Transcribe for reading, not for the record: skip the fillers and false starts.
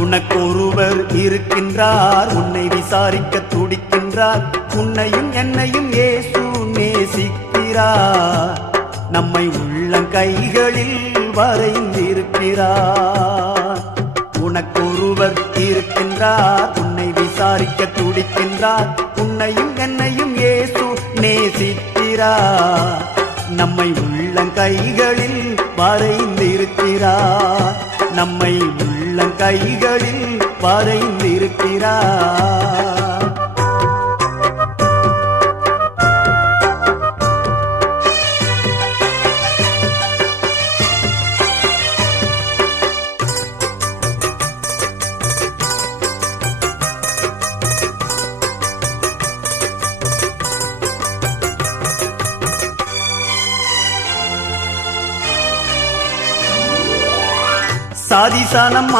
உனக்கொருவர் இருக்கின்றார், உன்னை விசாரிக்க துடிக்கின்றார். உன்னையும் என்னையும் இயேசு நேசிக்கிறார், நம்மை உள்ளங்கைகளில் வரைந்திருக்கிறார். உனக்கொருவர் இருக்கின்றார், உன்னை விசாரிக்க துடிக்கின்றார். உன்னையும் என்னையும் இயேசு நேசிக்கிறார், நம்மை உள்ளங்கைகளில் வரைந்திருக்கிறார். நம்மை உள்ளங்கைகளில் வரைந்திருக்கிறார். சாதிசானம்